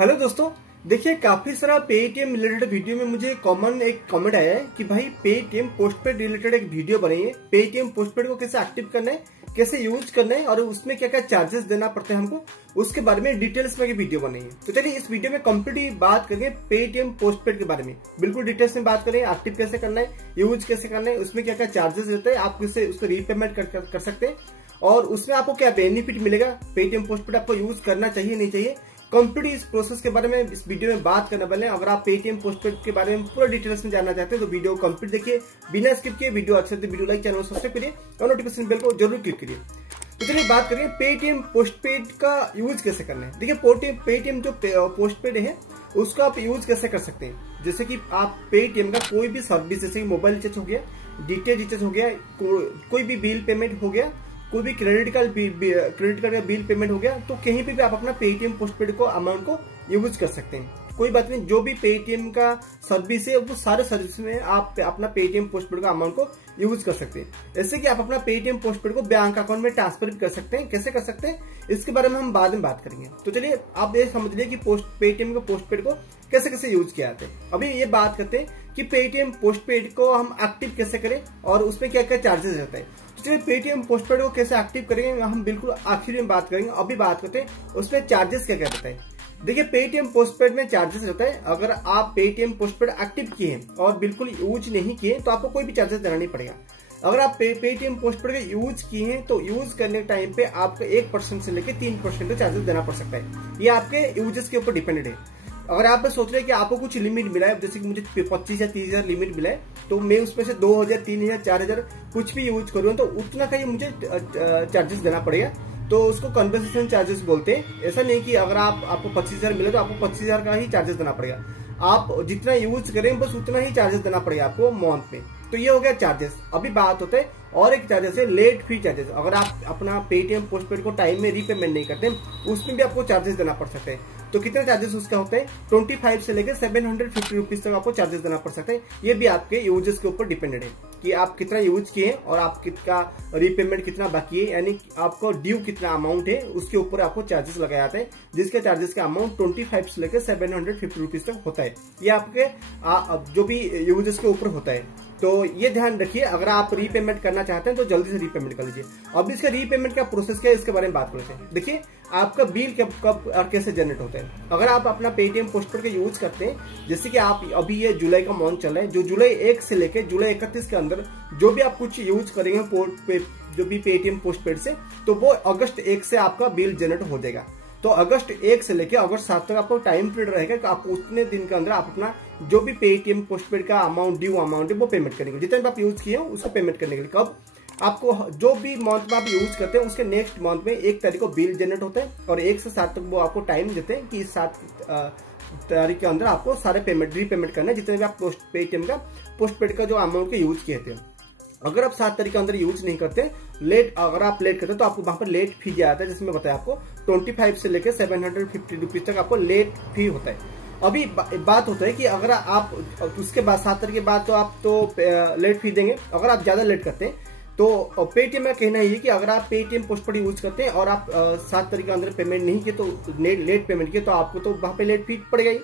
Hello दोस्तों, देखिए काफी सारा पेटीएम रिलेटेड वीडियो में मुझे कॉमन एक कमेंट आया है कि भाई पेटीएम पोस्टपेड रिलेटेड एक वीडियो बनाइए। पेटीएम पोस्टपेड को कैसे एक्टिव करना है, कैसे यूज करना है और उसमें क्या क्या चार्जेस देना पड़ते हैं हमको, उसके बारे में डिटेल्स में वीडियो बनाइए। तो चलिए इस वीडियो में कंप्लीटली बात करेंगे पेटीएम पोस्टपेड के बारे में, बिल्कुल डिटेल्स में बात करें। एक्टिव कैसे करना है, यूज कैसे करना है, उसमें क्या क्या चार्जेस रहते हैं, आप किससे उसको रीपेमेंट कर सकते हैं और उसमें आपको क्या बेनिफिट मिलेगा, पेटीएम पोस्टपेड आपको यूज करना चाहिए नहीं चाहिए। कंप्लीट इस प्रोसेस के बारे में इस वीडियो में बात करने वाले हैं। अगर आप पेटीएम पोस्टपेड के बारे में पूरा डिटेल्स में जानना चाहते हैं तो वीडियो कंप्लीट देखिए, बिना स्किप किए। वीडियो अच्छा तो वीडियो लाइक, चैनल सब्सक्राइब करिए और नोटिफिकेशन बेल को जरूर क्लिक करिए। तो चलिए बात करें पेटीएम पोस्टपेड का यूज कैसे करना है। देखिए पेटीएम जो पोस्टपेड है उसको आप यूज कैसे कर सकते हैं। जैसे कि आप पेटीएम का कोई भी सर्विस, जैसे मोबाइल रिचार्ज हो गया, डीटीएच रिचार्ज हो गया, कोई भी बिल पेमेंट हो गया, कोई भी क्रेडिट कार्ड का बिल पेमेंट हो गया, तो कहीं पे भी आप अपना पेटीएम पोस्टपेड को अमाउंट को यूज कर सकते हैं। कोई बात नहीं, जो भी पेटीएम का सर्विस है वो सारे सर्विस में आप अपना पेटीएम पोस्टपेड का अमाउंट को यूज कर सकते हैं। ऐसे कि आप अपना पेटीएम पोस्टपेड को बैंक अकाउंट में ट्रांसफर भी कर सकते हैं। कैसे कर सकते हैं इसके बारे में हम बाद में बात करेंगे। तो चलिए आप ये समझ लीजिए कि पेटीएम के पोस्टपेड को कैसे कैसे यूज किया जाता है। अभी ये बात करते हैं कि पेटीएम पोस्टपेड को हम एक्टिव कैसे करें और उसमें क्या क्या चार्जेस रहता है। तो चलिए पेटीएम पोस्टपेड को कैसे एक्टिव करेंगे हम बिल्कुल आखिर में बात करेंगे। अभी बात करते हैं उसमें चार्जेस क्या क्या रहता है। देखिए पेटीएम पोस्टपेड में चार्जेस रहता है। अगर आप पेटीएम पोस्टपेड एक्टिव किए हैं और बिल्कुल यूज नहीं किए तो आपको कोई भी चार्जेस देना नहीं पड़ेगा। अगर आप पेटीएम पोस्टपेड का यूज किए हैं तो यूज करने के टाइम पे आपको 1% से लेकर 3% चार्जेस देना पड़ सकता है। ये आपके यूजेस के ऊपर डिपेंडेड है। अगर आप सोच रहे हैं कि आपको कुछ लिमिट मिला है, जैसे कि मुझे 25 या 30,000 लिमिट मिला है, तो मैं उसमें से 2,000, 3,000, 4,000 कुछ भी यूज करूँ तो उतना का ही मुझे चार्जेस देना पड़ेगा। तो उसको कन्वर्सेशन चार्जेस बोलते हैं। ऐसा नहीं कि अगर आपको 25,000 मिले तो आपको 25,000 का ही चार्जेस देना पड़ेगा। आप जितना यूज करें बस उतना ही चार्जेस देना पड़ेगा आपको मंथ में। तो ये हो गया चार्जेस। अभी बात होता है और एक चार्जेस है लेट फी चार्जेस। अगर आप अपना पेटीएम पोस्टपेड को टाइम में रीपेमेंट नहीं करते उसमें भी आपको चार्जेस देना पड़ सकता है। तो कितना चार्जेस उसका होता है, 25 से लेकर 750 रुपीज तक आपको चार्जेस देना पड़ सकता है। ये भी आपके यूजेस के ऊपर डिपेंडेड है कि आप कितना यूज किए और आप कितना रीपेमेंट कितना बाकी है, यानी आपको ड्यू कितना अमाउंट है उसके ऊपर आपको चार्जेस लगाया जाता है, जिसके चार्जेस का अमाउंट 25 से लेकर 750 रुपीज तक होता है। ये आपके जो भी यूजेस के ऊपर होता है। तो ये ध्यान रखिए, अगर आप रीपेमेंट करना चाहते हैं तो जल्दी से रीपेमेंट कर लीजिए। अब इसका रीपेमेंट का प्रोसेस क्या है इसके बारे में बात करते हैं। देखिए आपका बिल कब और कैसे जनरेट होता है। अगर आप अपना पेटीएम पोस्टपेड का यूज करते हैं, जैसे कि आप अभी ये जुलाई का मंथ चल रहा है, जो जुलाई 1 से लेकर जुलाई 31 के अंदर जो भी आप कुछ यूज करेंगे जो भी पेटीएम पोस्टपेड से, तो वो अगस्त 1 से आपका बिल जनरेट हो जाएगा। तो अगस्त 1 से लेकर अगस्त 7 तक आपको टाइम पीरियड रहेगा कि आप उतने दिन के अंदर आप अपना जो भी पेटीएम पोस्टपेड का अमाउंट ड्यू अमाउंट है वो पेमेंट करेंगे। जितना भी आप यूज किए हो उसको पेमेंट करने के लिए कब आपको जो भी मंथ में आप यूज करते हैं उसके नेक्स्ट मंथ में 1 तारीख को बिल जनरेट होता है और 1 से 7 तक वो आपको टाइम देते हैं कि 7 तारीख के अंदर आपको सारे रीपेमेंट करना है, जितने भी आप पेटीएम का पोस्टपेड का जो अमाउंट के यूज किए थे। अगर आप 7 तारीख के अंदर यूज नहीं करते, अगर आप लेट करते तो आपको वहां पर लेट फी दिया जाता है, जिसमें बताया आपको 25 से लेकर 750 रुपीज तक आपको लेट फी होता है। अभी बात होता है कि अगर आप उसके बाद 7 तारीख के बाद तो आप लेट फी देंगे। अगर आप ज्यादा लेट करते हैं तो पेटीएम का कहना है कि अगर आप पेटीएम पोस्टपेड यूज करते हैं और आप 7 तारीख के अंदर पेमेंट नहीं किए, तो लेट पेमेंट किए, तो आपको तो वहां पे लेट फी पड़ेगा ही।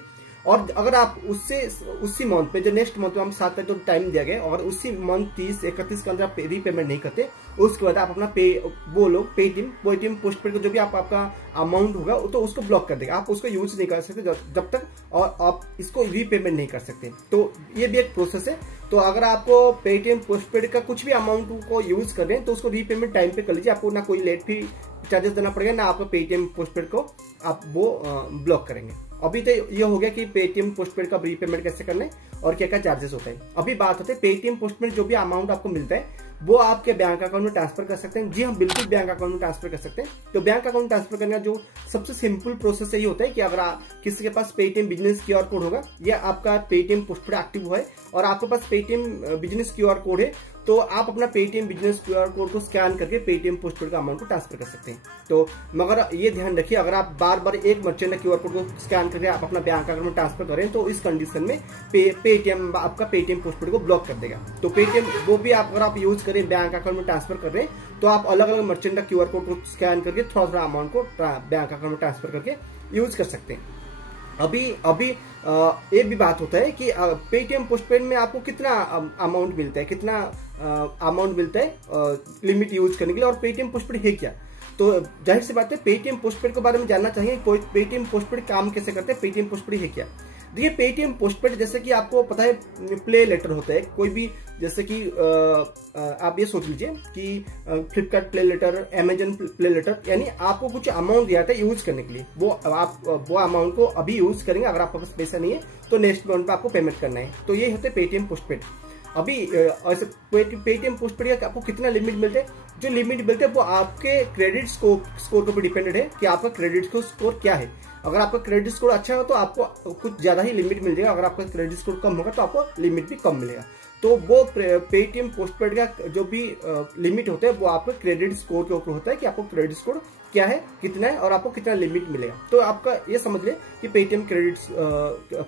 और अगर आप उसी मंथ पे जो नेक्स्ट मंथ में हम 7 तारीख तो टाइम दिया गया और उसी मंथ 30-31 के अंदर आप रीपेमेंट नहीं करते, उसके बाद आप अपना पेटीएम पोस्टपेड को जो भी आपका अमाउंट होगा तो उसको ब्लॉक कर देगा। आप उसको यूज नहीं कर सकते जब तक, और आप इसको रीपेमेंट नहीं कर सकते। तो ये भी एक प्रोसेस है। तो अगर आपको पेटीएम पोस्टपेड का कुछ भी अमाउंट को यूज कर रहे हैं तो उसको रीपेमेंट टाइम पे कर लीजिए। आपको ना कोई लेट फी चार्जेस देना पड़ेगा, ना आपको पेटीएम पोस्टपेड को आप वो ब्लॉक करेंगे। अभी तो ये हो गया कि पेटीएम पोस्टपेड का रीपेमेंट कैसे करना है और क्या क्या चार्जेस होता है। अभी बात होती है पेटीएम पोस्टपेड जो भी अमाउंट आपको मिलता है वो आपके बैंक अकाउंट में ट्रांसफर कर सकते हैं। जी हम बिल्कुल बैंक अकाउंट में ट्रांसफर कर सकते हैं। तो बैंक अकाउंट ट्रांसफर करने का जो सबसे सिंपल प्रोसेस यही होता है कि अगर किसी के पास पेटीएम बिजनेस क्यूआर कोड होगा या आपका पेटीएम पोस्टपेड एक्टिव हुआ है और आपके पास पेटीएम बिजनेस क्यूआर कोड है, तो आप अपना पेटीएम बिजनेस क्यूआर कोड को स्कैन करके पेटीएम पोस्टपेड का अमाउंट को ट्रांसफर कर सकते हैं। तो मगर ये ध्यान रखिए, अगर आप बार बार एक मर्चेंट का क्यूआर कोड को स्कैन करके आप अपना बैंक अकाउंट में ट्रांसफर करें तो इस कंडीशन में पेटीएम आपका पेटीएम पोस्टपेड को ब्लॉक कर देगा। तो पेटीएम वो भी अगर आप यूज करें बैंक अकाउंट में ट्रांसफर कर रहे हैं तो आप अलग अलग मर्चेंट का क्यूआर कोड को स्कैन करके थोड़ा थोड़ा अमाउंट को बैंक अकाउंट में ट्रांसफर करके यूज कर सकते हैं। अभी अभी ये भी बात होता है कि पेटीएम पोस्टपेड में आपको कितना अमाउंट मिलता है, कितना अमाउंट मिलता है लिमिट यूज करने के लिए, और पेटीएम पोस्टपेड है क्या। तो जाहिर सी बात है पेटीएम पोस्टपेड के बारे में जानना चाहिए, कोई पेटीएम पोस्टपेड काम कैसे करते हैं, पेटीएम पोस्टपेड है क्या। देखिए पेटीएम पोस्टपेड जैसे कि आपको पता है प्ले लेटर होता है, कोई भी जैसे कि आप ये सोच लीजिए कि Flipkart pay later, Amazon pay later, यानी आपको कुछ अमाउंट दिया था यूज करने के लिए, वो अमाउंट को अभी यूज करेंगे, अगर आपके पास पैसा नहीं है तो नेक्स्ट मंथ पे आपको पेमेंट करना है। तो ये होते हैं पेटीएम पोस्टपेड। अभी ऐसे पेटीएम पोस्टपेड का आपको कितना लिमिट मिलता है, जो लिमिट मिलता है वो आपके क्रेडिट स्कोर के ऊपर डिपेंडेड है कि आपका क्रेडिट स्कोर क्या है। अगर आपका क्रेडिट स्कोर अच्छा हो तो आपको कुछ ज्यादा ही लिमिट मिल जाएगा, अगर आपका क्रेडिट स्कोर कम होगा तो आपको लिमिट भी कम मिलेगा। तो वो पेटीएम पोस्टपेड का जो भी लिमिट होता है वो आपके क्रेडिट स्कोर के ऊपर होता है कि आपको क्रेडिट स्कोर क्या है, कितना है, और आपको कितना लिमिट मिलेगा। तो आपका ये समझ ले कि पेटीएम क्रेडिट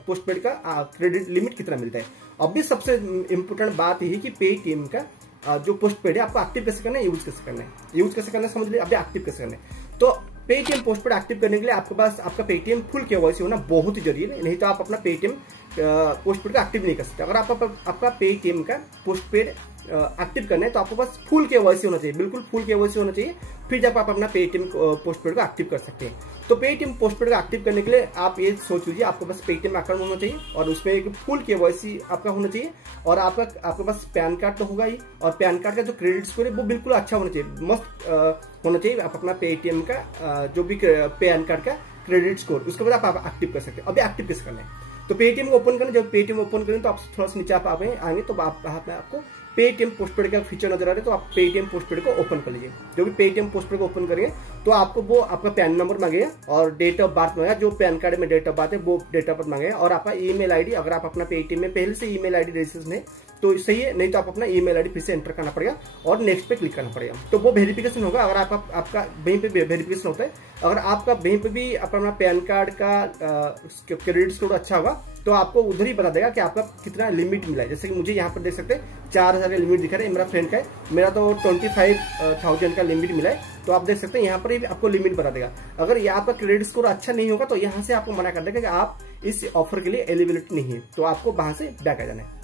पोस्टपेड का क्रेडिट लिमिट कितना मिलता है। अभी सबसे इम्पोर्टेंट बात यही कि पेटीएम का जो पोस्टपेड है आपको एक्टिव कैसे करना है, यूज कैसे करना है, यूज कैसे करना है समझ ले, अभी एक्टिव कैसे करना है। तो पेटीएम पोस्टपेड एक्टिव करने के लिए आपके पास आपका पेटीएम फुल केवाईसी होना बहुत ही जरूरी है, नहीं तो आप अपना पेटीएम पोस्टपेड का एक्टिव नहीं कर सकते। अगर आपका पेटीएम का पोस्टपेड एक्टिव करना है तो आपके पास फुल केवाईसी होना चाहिए, बिल्कुल फुल केवाईसी होना चाहिए, फिर जब आप अपना पेटीएम पोस्टपेड को एक्टिव कर सकते हैं। तो पेटीएम पोस्टपेड का एक्टिव करने के लिए आप ये सोच लीजिए आपके पास पेटीएम अकाउंट होना चाहिए और उसमें एक फुल केवाईसी आपका होना चाहिए, और आपके पास पैन कार्ड तो होगा ही, और पैन कार्ड का जो क्रेडिट स्कोर है वो बिल्कुल अच्छा होना चाहिए, मस्त होना चाहिए। आप अपना पेटीएम का जो भी पैन कार्ड का क्रेडिट स्कोर, उसके बाद आप एक्टिव कर सकते हैं। अभी एक्टिव कैसे करना है, तो पेटीएम ओपन करना, जब पेटीएम ओपन करें तो आप थोड़ा सा नीचे आप आएंगे तो आपको पेटीएम पोस्टपेड का फीचर नजर आ रहा है, तो आप पेटीएम पोस्टपेड को ओपन कर लीजिए। जो भी पेटीएम पोस्टपेड को ओपन करेंगे तो आपको वो आपका पैन नंबर मांगेगा और डेट ऑफ बर्थ मांगेगा, जो पैन कार्ड में डेट ऑफ बर्थ है वो डेट ऑफ बर्थ मांगेगा, और आपका ईमेल आईडी, अगर आप अपना पेटीएम में पहले से ईमेल आईडी रजिस्ट्रेशन है तो सही है, नहीं तो आप अपना ईमेल आईडी फिर से एंटर करना पड़ेगा और नेक्स्ट पे क्लिक करना पड़ेगा। तो वो वेरिफिकेशन होगा, अगर आपका वहीं पे वेरिफिकेशन होता है, अगर आपका वहीं पे भी अपना पैन कार्ड का क्रेडिट स्कोर अच्छा होगा तो आपको उधर ही बता देगा कि आपका कितना लिमिट मिला है। जैसे कि मुझे यहाँ पर देख सकते हैं 4000 का लिमिट दिखा रहा है, मेरा फ्रेंड का है, मेरा तो 25,000 का लिमिट मिला है। तो आप देख सकते हैं यहाँ पर ही आपको लिमिट बता देगा। अगर ये आपका क्रेडिट स्कोर अच्छा नहीं होगा तो यहाँ से आपको मना कर देगा कि आप इस ऑफर के लिए एलिजिबिलिटी नहीं है, तो आपको वहां से बैक आ जाना है।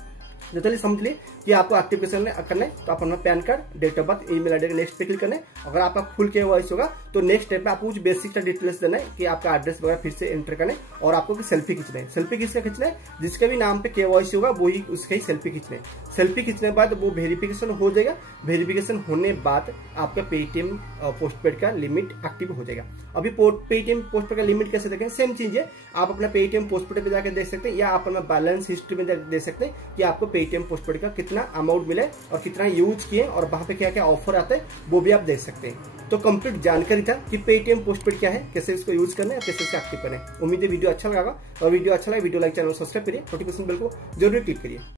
तो चलिए समझ लिए कि आपको एक्टिव करना है तो आप अपना PAN card, date of birth, email ID next पे क्लिक करना है। अगर आपका फुल केवाईसी होगा तो नेक्स्ट स्टेप में आपको कुछ बेसिक डिटेल्स देना है कि आपका एड्रेस वगैरह फिर से एंटर करना है, और आपको सेल्फी खींचना है। सेल्फी किसका खींचना है, जिसके भी नाम पे केवाईसी होगा वही उसका ही सेल्फी खींचना है। सेल्फी खींचने के बाद वो वेरिफिकेशन हो जाएगा, वेरिफिकेशन होने बाद आपका पेटीएम पोस्टपेड का लिमिट एक्टिव हो जाएगा। अभी पेटीएम पोस्टपेड का लिमिट कैसे देखें, सेम चीज है, आप अपना पेटीएम पोस्टपेड पे जाकर देख सकते हैं, या आप अपना बैलेंस हिस्ट्री में देख सकते हैं कि आपको पेटीएम पोस्टपेड का कितना अमाउंट मिला है और कितना यूज किए, और वहां पे क्या क्या ऑफर आता है वो भी आप देख सकते हैं। तो कंप्लीट जानकारी था कि पेटीएम पोस्टपेड क्या है, कैसे इसको यूज करना है, कैसे इसको एक्टिव करना है। उम्मीद है वीडियो अच्छा लगा, और वीडियो अच्छा लगा वीडियो लाइक, चैनल सब्सक्राइब करिए, नोटिफिकेशन बेल को जरूर क्लिक करिए।